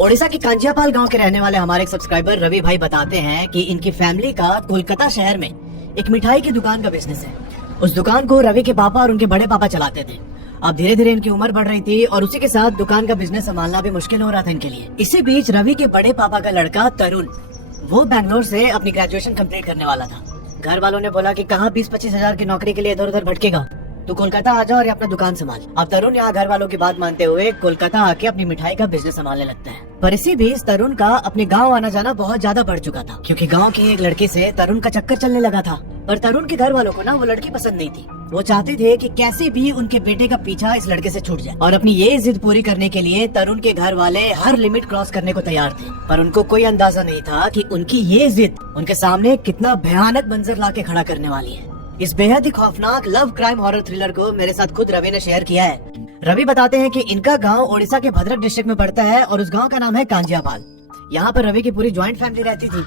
ओडिशा के कांजियापाल गांव के रहने वाले हमारे एक सब्सक्राइबर रवि भाई बताते हैं कि इनकी फैमिली का कोलकाता शहर में एक मिठाई की दुकान का बिजनेस है। उस दुकान को रवि के पापा और उनके बड़े पापा चलाते थे। अब धीरे धीरे इनकी उम्र बढ़ रही थी और उसी के साथ दुकान का बिजनेस संभालना भी मुश्किल हो रहा था इनके लिए। इसी बीच रवि के बड़े पापा का लड़का तरुण, वो बैंगलोर से अपनी ग्रेजुएशन कंप्लीट करने वाला था। घर वालों ने बोला कि कहाँ 20-25 हजार की नौकरी के लिए इधर उधर भटकेगा, तो कोलकाता आ जाओ और अपना दुकान संभाल। अब तरुण यहाँ घर वालों की बात मानते हुए कोलकाता आके अपनी मिठाई का बिजनेस संभालने लगता है। पर इसी बीच तरुण का अपने गांव आना जाना बहुत ज्यादा बढ़ चुका था, क्योंकि गांव की एक लड़की से तरुण का चक्कर चलने लगा था। पर तरुण के घर वालों को ना वो लड़की पसंद नहीं थी। वो चाहते थे कि कैसे भी उनके बेटे का पीछा इस लड़के से छूट जाए, और अपनी ये जिद पूरी करने के लिए तरुण के घर वाले हर लिमिट क्रॉस करने को तैयार थे। पर उनको कोई अंदाजा नहीं था कि उनकी ये जिद उनके सामने कितना भयानक मंजर ला के खड़ा करने वाली है। इस बेहद ही खौफनाक लव क्राइम हॉरर थ्रिलर को मेरे साथ खुद रवि ने शेयर किया है। रवि बताते हैं कि इनका गांव ओडिशा के भद्रक डिस्ट्रिक्ट में पड़ता है और उस गांव का नाम है कांजियापाल। यहाँ पर रवि की पूरी ज्वाइंट फैमिली रहती थी।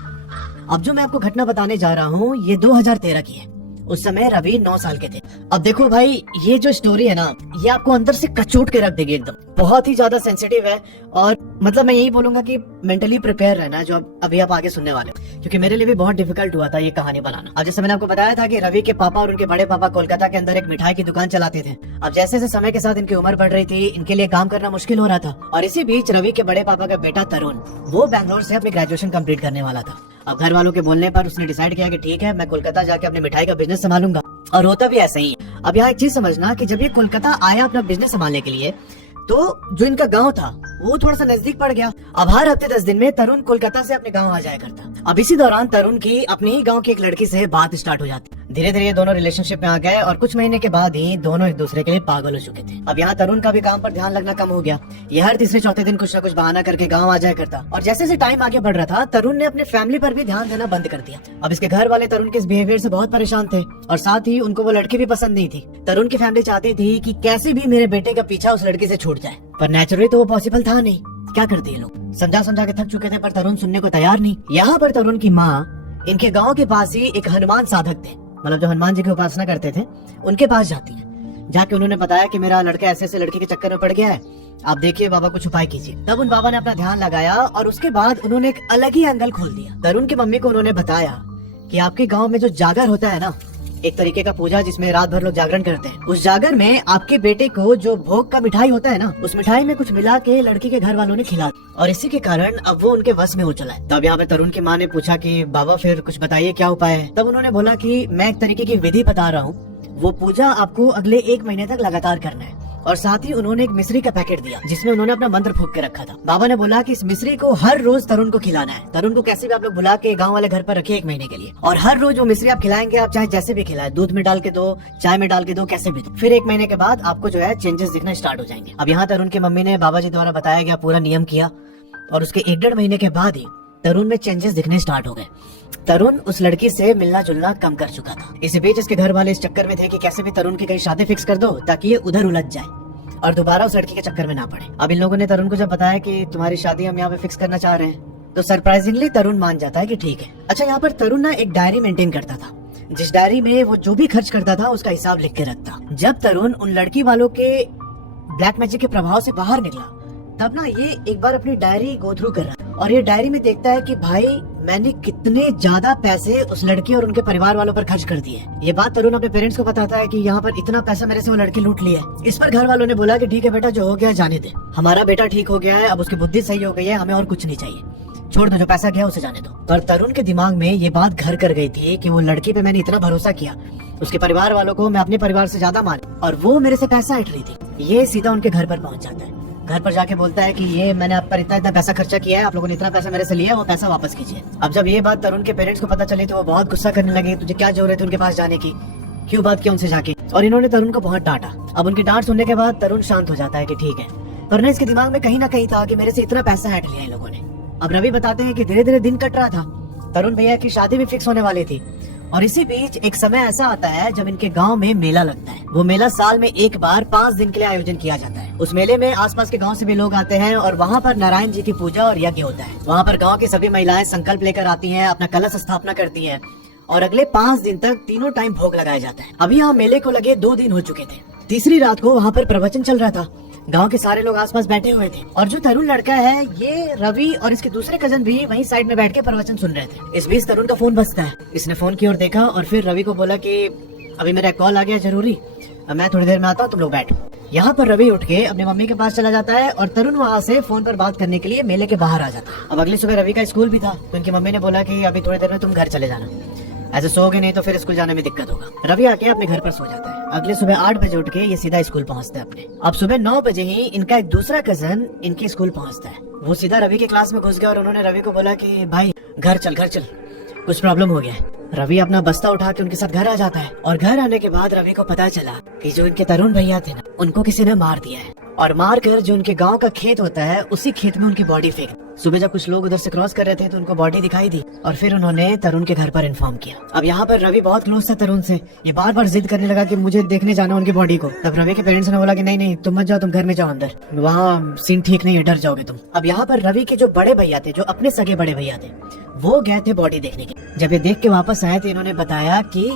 अब जो मैं आपको घटना बताने जा रहा हूँ ये 2013 की है। उस समय रवि 9 साल के थे। अब देखो भाई, ये जो स्टोरी है ना, ये आपको अंदर से कचोट के रख देगी एकदम। बहुत ही ज्यादा सेंसिटिव है और मतलब मैं यही बोलूंगा कि मेंटली प्रिपेयर रहना जो अभी आप आगे सुनने वाले, क्योंकि मेरे लिए भी बहुत डिफिकल्ट हुआ था ये कहानी बनाना। अब जैसे मैंने आपको बताया था कि रवि के पापा और उनके बड़े पापा कोलकाता के अंदर एक मिठाई की दुकान चलाते थे। अब जैसे जैसे समय के साथ इनकी उम्र बढ़ रही थी, इनके लिए काम करना मुश्किल हो रहा था। और इसी बीच रवि के बड़े पापा का बेटा तरुण, वो बैंगलोर से अपनी ग्रेजुएशन कंप्लीट करने वाला था। अब घर वालों के बोलने पर उसने डिसाइड किया कि ठीक है, मैं कोलकाता जाके अपनी मिठाई का बिजनेस संभालूंगा। और होता भी ऐसा ही। अब यहाँ एक चीज समझना कि जब ये कोलकाता आया अपना बिजनेस संभालने के लिए, तो जो इनका गांव था वो थोड़ा सा नजदीक पड़ गया। अब हर हफ्ते 10 दिन में तरुण कोलकाता से अपने गांव आ जाया करता। अब इसी दौरान तरुण की अपने ही गांव की एक लड़की से बात स्टार्ट हो जाती। धीरे धीरे ये दोनों रिलेशनशिप में आ गए और कुछ महीने के बाद ही दोनों एक दूसरे के लिए पागल हो चुके थे। अब यहाँ तरुण का भी काम पर ध्यान लगना कम हो गया। ये हर तीसरे चौथे दिन कुछ न कुछ बहाना करके गाँव आ जाया करता। और जैसे जैसे टाइम आगे बढ़ रहा था, तरुण ने अपने फैमिली पर भी ध्यान देना बंद कर दिया। अब इसके घर वाले तरुण के इस बिहेवियर से बहुत परेशान थे और साथ ही उनको वो लड़की भी पसंद नहीं थी। तरुण की फैमिली चाहती थी कि कैसे भी मेरे बेटे का पीछा उस लड़की से छूट जाए, पर नेचुरली तो वो पॉसिबल था नहीं। क्या करते ये लोग, समझा समझा के थक चुके थे, पर तरुण सुनने को तैयार नहीं। यहाँ पर तरुण की माँ इनके गांव के पास ही एक हनुमान साधक थे, मतलब जो हनुमान जी की उपासना करते थे, उनके पास जाती है। जाके उन्होंने बताया कि मेरा लड़का ऐसे ऐसे लड़की के चक्कर में पड़ गया है, आप देखिए बाबा कुछ उपाय कीजिए। तब उन बाबा ने अपना ध्यान लगाया और उसके बाद उन्होंने एक अलग ही एंगल खोल दिया। तरुण की मम्मी को उन्होंने बताया कि आपके गाँव में जो जागर होता है ना, एक तरीके का पूजा जिसमें रात भर लोग जागरण करते हैं, उस जागर में आपके बेटे को जो भोग का मिठाई होता है ना, उस मिठाई में कुछ मिला के लड़की के घर वालों ने खिला, और इसी के कारण अब वो उनके वश में हो चला है। तब यहाँ पे तरुण की माँ ने पूछा कि बाबा फिर कुछ बताइए क्या उपाय है। तब उन्होंने बोला कि मैं एक तरीके की विधि बता रहा हूँ, वो पूजा आपको अगले 1 महीने तक लगातार करना है। और साथ ही उन्होंने एक मिश्री का पैकेट दिया जिसमें उन्होंने अपना मंत्र फूंक के रखा था। बाबा ने बोला कि इस मिश्री को हर रोज तरुण को खिलाना है। तरुण को कैसे भी आप लोग बुला के गांव वाले घर पर रखिए 1 महीने के लिए, और हर रोज वो मिश्री आप खिलाएंगे, आप चाहे जैसे भी खिलाए, दूध में डाल के दो, चाय में डाल के दो, कैसे भी दो। फिर 1 महीने के बाद आपको जो है चेंजेस दिखना स्टार्ट हो जाएंगे। अब यहाँ तरुण की मम्मी ने बाबा जी द्वारा बताया गया पूरा नियम किया और उसके 1-1.5 महीने के बाद ही तरुण में चेंजेस दिखने स्टार्ट हो गए। तरुण उस लड़की से मिलना जुलना कम कर चुका था। इसी बीच इसके घर वाले इस चक्कर में थे कि कैसे भी तरुण की कहीं शादी फिक्स कर दो ताकि ये उधर उलझ जाए और दोबारा उस लड़की के चक्कर में ना पड़े। अब इन लोगों ने तरुण को जब बताया कि तुम्हारी शादी हम यहाँ पे फिक्स करना चाह रहे हैं, तो सरप्राइजिंगली तरुण मान जाता है कि ठीक है। अच्छा, यहाँ पर तरुण ना एक डायरी मेंटेन करता था, जिस डायरी में वो जो भी खर्च करता था उसका हिसाब लिख के रखता। जब तरुण उन लड़की वालों के ब्लैक मैजिक के प्रभाव से बाहर निकला, तब ना ये एक बार अपनी डायरी गो थ्रू कर रहा और ये डायरी में देखता है कि भाई मैंने कितने ज्यादा पैसे उस लड़की और उनके परिवार वालों पर खर्च कर दिए। ये बात तरुण अपने पेरेंट्स को बताता है कि यहाँ पर इतना पैसा मेरे से वो लड़की लूट ली है। इस पर घर वालों ने बोला कि ठीक है बेटा, जो हो गया जाने दे, हमारा बेटा ठीक हो गया है, अब उसकी बुद्धि सही हो गई है, हमें और कुछ नहीं चाहिए, छोड़ दो, जो पैसा गया उसे जाने दो। पर तरुण के दिमाग में ये बात घर कर गई थी कि वो लड़की पे मैंने इतना भरोसा किया, उसके परिवार वालों को मैं अपने परिवार से ज्यादा मान, और वो मेरे से पैसा ऐंठ रही थी। ये सीधा उनके घर पर पहुंच जाता है। घर पर जाके बोलता है कि ये मैंने आप पर इतना इतना पैसा खर्चा किया है, आप लोगों ने इतना पैसा मेरे से लिया है, वो पैसा वापस कीजिए। अब जब ये बात तरुण के पेरेंट्स को पता चली तो वो बहुत गुस्सा करने लगे, तुझे क्या जरूरत है उनके पास जाने की, क्यों बात किया उनसे जाके, और इन्होंने तरुण को बहुत डांटा। अब उनकी डांट सुनने के बाद तरुण शांत हो जाता है कि ठीक है, वरना इसके दिमाग में कहीं ना कहीं था कि मेरे से इतना पैसा ऐंठ लिया इन लोगों ने। अब रवि बताते हैं कि धीरे धीरे दिन कट रहा था, तरुण भैया की शादी भी फिक्स होने वाली थी, और इसी बीच एक समय ऐसा आता है जब इनके गांव में मेला लगता है। वो मेला साल में एक बार 5 दिन के लिए आयोजन किया जाता है। उस मेले में आसपास के गांव से भी लोग आते हैं और वहाँ पर नारायण जी की पूजा और यज्ञ होता है। वहाँ पर गांव की सभी महिलाएं संकल्प लेकर आती हैं, अपना कलश स्थापना करती हैं और अगले 5 दिन तक तीनों टाइम भोग लगाया जाता है। अभी यहाँ मेले को लगे 2 दिन हो चुके थे। तीसरी रात को वहाँ पर प्रवचन चल रहा था। गांव के सारे लोग आसपास बैठे हुए थे और जो तरुण लड़का है ये रवि और इसके दूसरे कजन भी वहीं साइड में बैठ के प्रवचन सुन रहे थे। इस बीच तरुण का फोन बजता है। इसने फोन की ओर देखा और फिर रवि को बोला कि अभी मेरा कॉल आ गया जरूरी, अब मैं थोड़ी देर में आता हूँ, तुम लोग बैठो। यहाँ पर रवि उठ के अपनी मम्मी के पास चला जाता है और तरुण वहाँ से फोन पर बात करने के लिए मेले के बाहर आ जाता है। अब अगली सुबह रवि का स्कूल भी था तो उनकी मम्मी ने बोला कि अभी थोड़ी देर में तुम घर चले जाना, ऐसे सोओगे नहीं तो फिर स्कूल जाने में दिक्कत होगा। रवि आके अपने घर पर सो जाता है। अगले सुबह 8 बजे उठ के ये सीधा स्कूल पहुंचता है अपने। अब सुबह 9 बजे ही इनका एक दूसरा कजन इनके स्कूल पहुंचता है। वो सीधा रवि के क्लास में घुस गया और उन्होंने रवि को बोला कि भाई घर चल कुछ प्रॉब्लम हो गया है। रवि अपना बस्ता उठा के उनके साथ घर आ जाता है और घर आने के बाद रवि को पता चला कि जो इनके तरुण भैया थे ना, उनको किसी ने मार दिया है और मार कर जो उनके गांव का खेत होता है उसी खेत में उनकी बॉडी फेंक। सुबह जब कुछ लोग उधर से क्रॉस कर रहे थे तो उनको बॉडी दिखाई दी और फिर उन्होंने तरुण के घर पर इन्फॉर्म किया। अब यहाँ पर रवि बहुत क्लोज था तरुण से, ये बार बार जिद करने लगा कि मुझे देखने जाना उनकी बॉडी को। तब रवि के पेरेंट्स ने बोला कि नहीं तुम मत जाओ, तुम घर में जाओ अंदर, वहाँ सीन ठीक नहीं है, डर जाओगे तुम। अब यहाँ पर रवि के जो बड़े भैया थे, जो अपने सगे बड़े भैया थे, वो गए थे बॉडी देखने के। जब ये देख के वापस आए तो इन्होंने बताया कि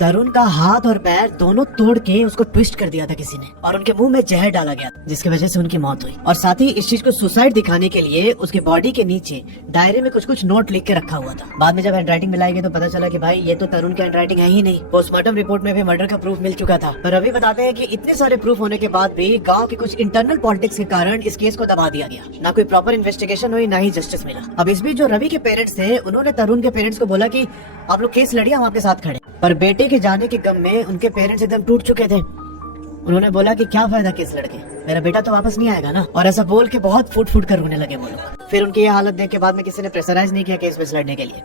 तरुण का हाथ और पैर दोनों तोड़ के उसको ट्विस्ट कर दिया था किसी ने और उनके मुंह में जहर डाला गया जिसकी वजह से उनकी मौत हुई। और साथ ही इस चीज को सुसाइड दिखाने के लिए उसके बॉडी के नीचे डायरी में कुछ नोट लिख के रखा हुआ था। बाद में जब हैंडराइटिंग मिलाई गई तो पता चला कि भाई ये तो तरुण की हैंडराइटिंग है ही नहीं। पोस्टमार्टम रिपोर्ट में भी मर्डर का प्रूफ मिल चुका था। पर रवि बताते हैं कि इतने सारे प्रूफ होने के बाद भी गाँव के कुछ इंटरनल पॉलिटिक्स के कारण इस केस को दबा दिया गया। ना कोई प्रॉपर इन्वेस्टिगेशन हुई, ना ही जस्टिस मिला। अब इस बीच जो रवि के पेरेंट्स थे उन्होंने तरुण के पेरेंट्स को बोला कि आप लोग केस लड़िए, हम आपके साथ खड़े। पर बेटे के जाने के गम में उनके पेरेंट्स एकदम टूट चुके थे। उन्होंने बोला कि क्या फायदा केस लड़के, मेरा बेटा तो वापस नहीं आएगा ना। और ऐसा बोल के बहुत फूट कर रोने लगे वो लोग। फिर उनकी ये हालत देख के बाद में किसी ने प्रेशराइज नहीं किया केस वेस लड़ने के लिए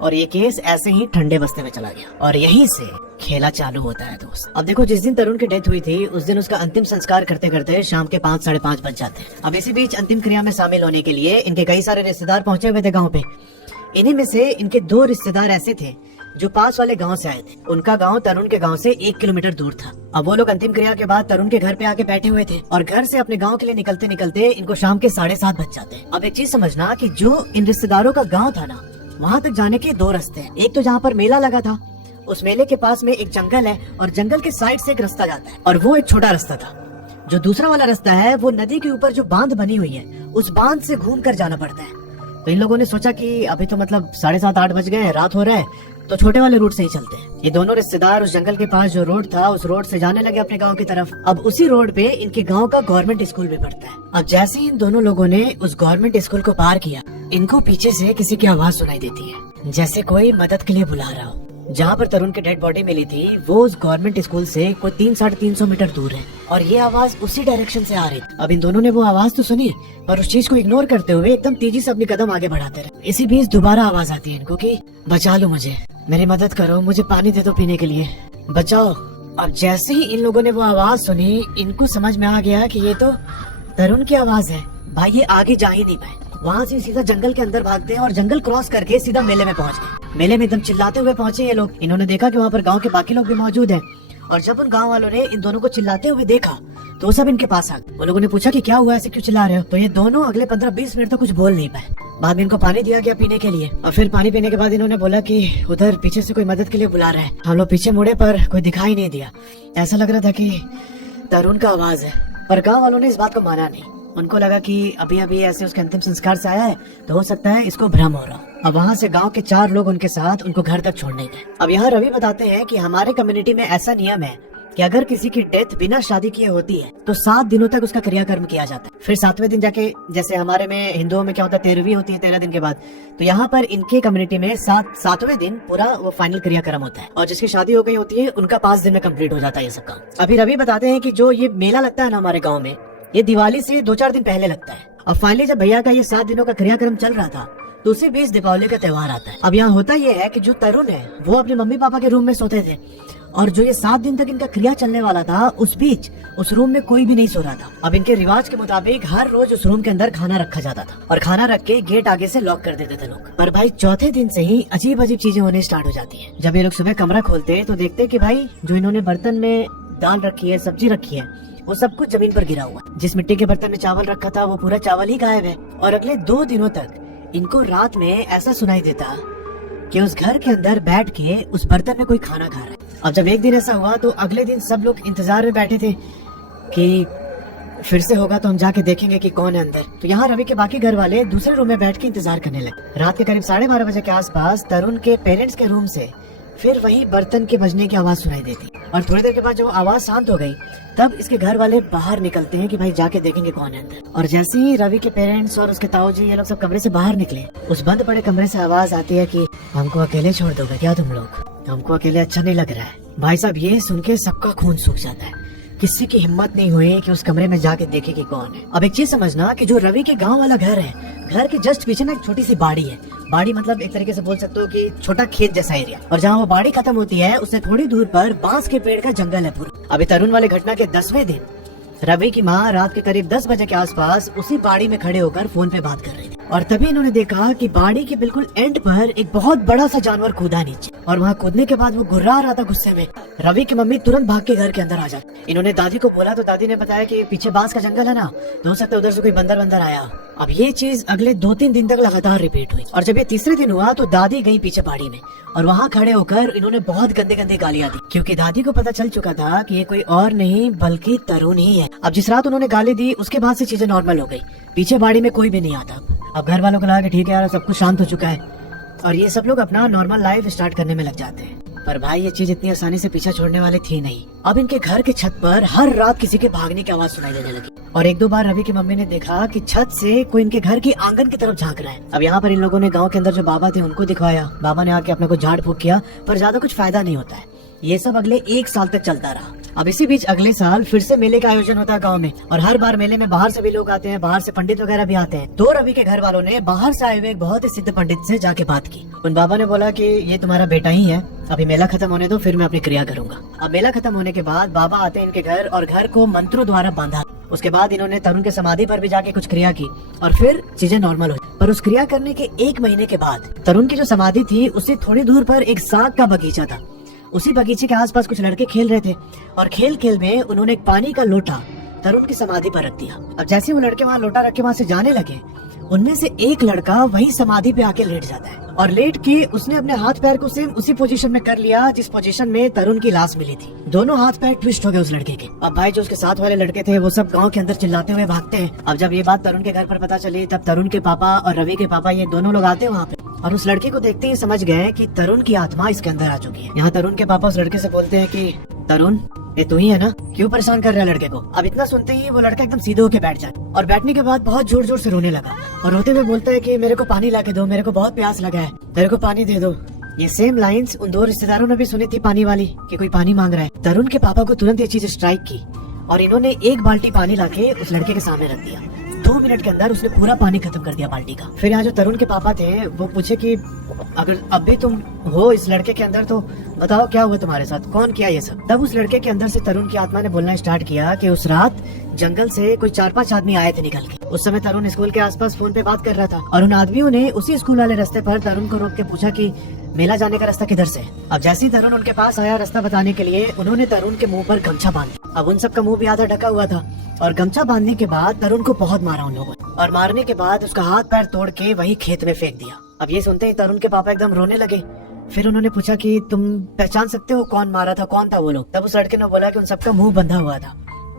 और ये केस ऐसे ही ठंडे बस्ते में चला गया और यहीं से खेला चालू होता है दोस्त। अब देखो, जिस दिन तरुण की डेथ हुई थी उस दिन उसका अंतिम संस्कार करते करते शाम के 5 साढ़े 5 बज जाते हैं। अब इसी बीच अंतिम क्रिया में शामिल होने के लिए इनके कई सारे रिश्तेदार पहुंचे हुए थे गाँव पे। इन्हीं में से इनके 2 रिश्तेदार ऐसे थे जो पास वाले गांव से आए थे। उनका गांव तरुण के गांव से 1 किलोमीटर दूर था। अब वो लोग अंतिम क्रिया के बाद तरुण के घर पे आके बैठे हुए थे और घर से अपने गांव के लिए निकलते निकलते इनको शाम के 7:30 बज जाते हैं। अब एक चीज समझना कि जो इन रिश्तेदारों का गांव था ना, वहाँ तक जाने के 2 रास्ते हैं। एक तो जहाँ पर मेला लगा था, उस मेले के पास में एक जंगल है और जंगल के साइड से एक रास्ता जाता है और वो एक छोटा रास्ता था। जो दूसरा वाला रास्ता है वो नदी के ऊपर जो बांध बनी हुई है उस बांध से घूम कर जाना पड़ता है। तो इन लोगों ने सोचा कि अभी तो मतलब 7:30-8 बज गए, रात हो रहा है, तो छोटे वाले रूट से ही चलते हैं। ये दोनों रिश्तेदार उस जंगल के पास जो रोड था उस रोड से जाने लगे अपने गांव की तरफ। अब उसी रोड पे इनके गांव का गवर्नमेंट स्कूल भी पड़ता है। अब जैसे ही इन दोनों लोगों ने उस गवर्नमेंट स्कूल को पार किया, इनको पीछे से किसी की आवाज सुनाई देती है, जैसे कोई मदद के लिए बुला रहा हो। जहाँ पर तरुण की डेड बॉडी मिली थी वो उस गवर्नमेंट स्कूल से कोई 300-350 मीटर दूर है और ये आवाज उसी डायरेक्शन से आ रही। अब इन दोनों ने वो आवाज तो सुनी पर उस चीज को इग्नोर करते हुए एकदम तेजी से अपनी कदम आगे बढ़ाते रहे। इसी बीच दोबारा आवाज आती है इनको कि बचा लो मुझे, मेरी मदद करो, मुझे पानी दे दो पीने के लिए, बचाओ। अब जैसे ही इन लोगों ने वो आवाज सुनी, इनको समझ में आ गया कि ये तो तरुण की आवाज है। भाई ये आगे जा ही नहीं पाए, वहाँ से सीधा जंगल के अंदर भागते हैं और जंगल क्रॉस करके सीधा मेले में पहुँच गए। मेले में एकदम चिल्लाते हुए पहुंचे ये लोग। इन्होंने देखा कि वहाँ पर गांव के बाकी लोग भी मौजूद हैं और जब उन गांव वालों ने इन दोनों को चिल्लाते हुए देखा तो वो सब इनके पास आ गए। वो लोगों ने पूछा कि क्या हुआ, ऐसे क्यों चिल्ला रहे हो? तो ये दोनों अगले 15-20 मिनट तक कुछ बोल नहीं पाए। बाद में इनको पानी दिया गया पीने के लिए और फिर पानी पीने के बाद इन्होंने बोला कि उधर पीछे से कोई मदद के लिए बुला रहा है। हम लोग पीछे मुड़े पर कोई दिखाई नहीं दिया, ऐसा लग रहा था कि तरुण का आवाज है। पर गाँव वालों ने इस बात को माना नहीं। उनको लगा कि अभी अभी ऐसे उसके अंतिम संस्कार से आया है तो हो सकता है इसको भ्रम हो रहा। अब वहाँ से गांव के 4 लोग उनके साथ उनको घर तक छोड़ने गए। अब यहाँ रवि बताते हैं कि हमारे कम्युनिटी में ऐसा नियम है कि अगर किसी की डेथ बिना शादी किए होती है तो 7 दिनों तक उसका क्रियाकर्म किया जाता है। फिर 7वें दिन जाके, जैसे हमारे में हिंदुओं में क्या होता है 13वीं होती है 13 दिन के बाद, तो यहाँ पर इनके कम्युनिटी में 7वें दिन पूरा वो फाइनल क्रियाकर्म होता है और जिसकी शादी हो गई होती है उनका 5 दिन में कम्प्लीट हो जाता है ये सब काम। अभी रवि बताते हैं कि जो ये मेला लगता है ना हमारे गाँव में, ये दिवाली से 2-4 दिन पहले लगता है। अब फाइनली जब भैया का ये 7 दिनों का क्रियाक्रम चल रहा था तो उसी बीच दीपावली का त्योहार आता है। अब यहाँ होता ये है कि जो तरुण है वो अपने मम्मी पापा के रूम में सोते थे और जो ये 7 दिन तक इनका क्रिया चलने वाला था उस बीच उस रूम में कोई भी नहीं सो रहा था। अब इनके रिवाज के मुताबिक हर रोज उस रूम के अंदर खाना रखा जाता था और खाना रख के गेट आगे से लॉक कर देते थे लोग। पर भाई चौथे दिन से ही अजीब अजीब चीजें होने स्टार्ट हो जाती है। जब ये लोग सुबह कमरा खोलते तो देखते कि भाई जो इन्होंने बर्तन में दाल रखी है, सब्जी रखी है, वो सब कुछ जमीन पर गिरा हुआ। जिस मिट्टी के बर्तन में चावल रखा था वो पूरा चावल ही गायब है। और अगले 2 दिनों तक इनको रात में ऐसा सुनाई देता कि उस घर के अंदर बैठ के उस बर्तन में कोई खाना खा रहा है। अब जब एक दिन ऐसा हुआ तो अगले दिन सब लोग इंतजार में बैठे थे कि फिर से होगा तो हम जाके देखेंगे कि कौन है अंदर। तो यहाँ रवि के बाकी घर वाले दूसरे रूम में बैठ के इंतजार करने लगे। रात के करीब 12:30 बजे के आसपास तरुण के पेरेंट्स के रूम से फिर वही बर्तन के बजने की आवाज सुनाई देती और थोड़ी देर के बाद जब आवाज शांत हो गई तब इसके घर वाले बाहर निकलते हैं कि भाई जाके देखेंगे कौन है अंदर। और जैसे ही रवि के पेरेंट्स और उसके ताऊ जी ये लोग सब कमरे से बाहर निकले, उस बंद पड़े कमरे से आवाज आती है कि हमको अकेले छोड़ दोगे क्या तुम लोग, हमको अकेले अच्छा नहीं लग रहा है। भाई साहब ये सुन के सबका खून सूख जाता है, किसी की हिम्मत नहीं हुई कि उस कमरे में जाके देखे कि कौन है। अब एक चीज समझना कि जो रवि के गांव वाला घर है, घर के जस्ट पीछे ना एक छोटी सी बाड़ी है। बाड़ी मतलब एक तरीके से बोल सकते हो कि छोटा खेत जैसा एरिया, और जहाँ वो बाड़ी खत्म होती है उससे थोड़ी दूर पर बांस के पेड़ का जंगल है पूरा। अभी तरुण वाले घटना के 10वें दिन रवि की माँ रात के करीब 10 बजे के आसपास उसी बाड़ी में खड़े होकर फोन पे बात कर रही थी और तभी इन्होंने देखा कि बाड़ी के बिल्कुल एंड पर एक बहुत बड़ा सा जानवर कूदा नीचे, और वहाँ कूदने के बाद वो गुर्रा रहा था गुस्से में। रवि की मम्मी तुरंत भाग के घर के अंदर आ जाती। इन्होंने दादी को बोला तो दादी ने बताया कि पीछे बांस का जंगल है ना, तो हो सकता है उधर से कोई बंदर वंदर आया। अब ये चीज अगले 2-3 दिन तक लगातार रिपीट हुई, और जब ये तीसरे दिन हुआ तो दादी गई पीछे बाड़ी में और वहाँ खड़े होकर इन्होंने बहुत गंदे गंदे गालियां दी, क्योंकि दादी को पता चल चुका था कि ये कोई और नहीं बल्कि तरुण ही है। अब जिस रात उन्होंने गाली दी उसके बाद से चीजें नॉर्मल हो गई, पीछे बाड़ी में कोई भी नहीं आता। अब घर वालों को लगा कि ठीक है यार सब कुछ शांत हो चुका है और ये सब लोग अपना नॉर्मल लाइफ स्टार्ट करने में लग जाते हैं। पर भाई ये चीज इतनी आसानी से पीछा छोड़ने वाली थी नहीं। अब इनके घर के छत पर हर रात किसी के भागने की आवाज सुनाई देने लगी, और 1-2 बार रवि की मम्मी ने देखा कि छत से कोई इनके घर की आंगन की तरफ झांक रहा है। अब यहाँ पर इन लोगों ने गांव के अंदर जो बाबा थे उनको दिखवाया, बाबा ने आके अपने को झाड़ फूक किया, पर ज्यादा कुछ फायदा नहीं होता है। ये सब अगले 1 साल तक चलता रहा। अब इसी बीच अगले साल फिर से मेले का आयोजन होता है गांव में, और हर बार मेले में बाहर से भी लोग आते हैं, बाहर से पंडित वगैरह भी आते हैं। तो रवि के घर वालों ने बाहर से आए हुए एक बहुत ही सिद्ध पंडित से जाके बात की। उन बाबा ने बोला कि ये तुम्हारा बेटा ही है, अभी मेला खत्म होने दो फिर मैं अपनी क्रिया करूंगा। अब मेला खत्म होने के बाद बाबा आते हैं इनके घर और घर को मंत्रों द्वारा बांधा। उसके बाद इन्होंने तरुण के समाधि पर भी जाके कुछ क्रिया की और फिर चीजें नॉर्मल हुई। पर उस क्रिया करने के 1 महीने के बाद तरुण की जो समाधि थी उससे थोड़ी दूर पर एक साग का बगीचा था। उसी बगीचे के आसपास कुछ लड़के खेल रहे थे और खेल खेल में उन्होंने एक पानी का लोटा तरुण की समाधि पर रख दिया। अब जैसे वो लड़के वहाँ लोटा रख के वहाँ से जाने लगे, उनमें से एक लड़का वही समाधि पे आके लेट जाता है, और लेट के उसने अपने हाथ पैर को सेम उसी पोजीशन में कर लिया जिस पोजीशन में तरुण की लाश मिली थी। दोनों हाथ पैर ट्विस्ट हो गए उस लड़के के। अब भाई जो उसके साथ वाले लड़के थे वो सब गांव के अंदर चिल्लाते हुए भागते हैं। अब जब ये बात तरुण के घर पर पता चली तब तरुण के पापा और रवि के पापा ये दोनों लोग आते हैं वहाँ पे, और उस लड़के को देखते ही समझ गए कि तरुण की आत्मा इसके अंदर आ चुकी है। यहाँ तरुण के पापा उस लड़के से बोलते हैं कि तरुण ये तू ही है ना, क्यों परेशान कर रहा है लड़के को। अब इतना सुनते ही वो लड़का एकदम सीधे होके बैठ जाता और बैठने के बाद बहुत जोर जोर से रोने लगा और रोते हुए बोलता है कि मेरे को पानी ला के दो, मेरे को बहुत प्यास लगा है, मेरे को पानी दे दो। ये सेम लाइंस उन 2 रिश्तेदारों ने भी सुनी थी पानी वाली कि कोई पानी मांग रहा है। तरुण के पापा को तुरंत ये चीज स्ट्राइक की और इन्होंने 1 बाल्टी पानी लाके उस लड़के के सामने रख दिया। 2 मिनट के अंदर उसने पूरा पानी खत्म कर दिया बाल्टी का। फिर यहाँ जो तरुण के पापा थे वो पूछे कि अगर अब भी तुम हो इस लड़के के अंदर तो बताओ क्या हुआ तुम्हारे साथ, कौन किया ये सब। तब उस लड़के के अंदर से तरुण की आत्मा ने बोलना स्टार्ट किया कि उस रात जंगल से कोई 4-5 आदमी आए थे निकल के। उस समय तरुण स्कूल के आसपास फोन पे बात कर रहा था और उन आदमियों ने उसी स्कूल वाले रास्ते पर तरुण को रोक के पूछा कि मेला जाने का रास्ता किधर से है। अब जैसे ही तरुण उनके पास आया रास्ता बताने के लिए, उन्होंने तरुण के मुंह पर गमछा बांध दिया। अब उन सब का मुंह भी आधा ढका हुआ था और गमछा बांधने के बाद तरुण को बहुत मारा उन लोगों ने, और मारने के बाद उसका हाथ पैर तोड़ के वही खेत में फेंक दिया। अब ये सुनते ही तरुण के पापा एकदम रोने लगे। फिर उन्होंने पूछा कि तुम पहचान सकते हो कौन मारा था, कौन था वो लोग। तब उस लड़के ने बोला कि उन सबका मुंह बंधा हुआ था,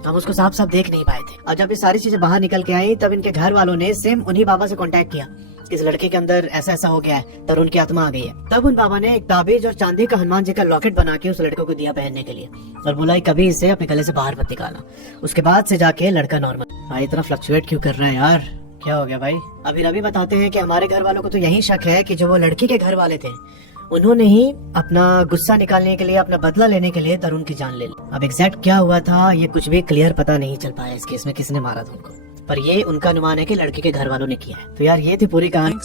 हम उसको साफ साफ देख नहीं पाए थे। और जब ये सारी चीजें बाहर निकल के आई तब इनके घर वालों ने सेम उन्हीं बाबा से कांटेक्ट किया, इस लड़के के अंदर ऐसा ऐसा हो गया है, तरुण की आत्मा आ गई है। तब उन बाबा ने एक ताबीज और चांदी का हनुमान जी का लॉकेट बना के उस लड़के को दिया पहनने के लिए और बोला कभी इसे अपने गले से बाहर मत निकालना। उसके बाद से जाके लड़का नॉर्मल। भाई इतना फ्लक्चुएट क्यों कर रहा है यार, क्या हो गया भाई। अभी रवि बताते हैं कि हमारे घर वालों को तो यही शक है कि जो वो लड़की के घर वाले थे उन्होंने ही अपना गुस्सा निकालने के लिए, अपना बदला लेने के लिए तरुण की जान ले ली। अब एग्जैक्ट क्या हुआ था ये कुछ भी क्लियर पता नहीं चल पाया इस केस में किसने मारा था उनको, पर ये उनका अनुमान है कि लड़की के घर वालों ने किया है। तो यार ये थी पूरी कहानी।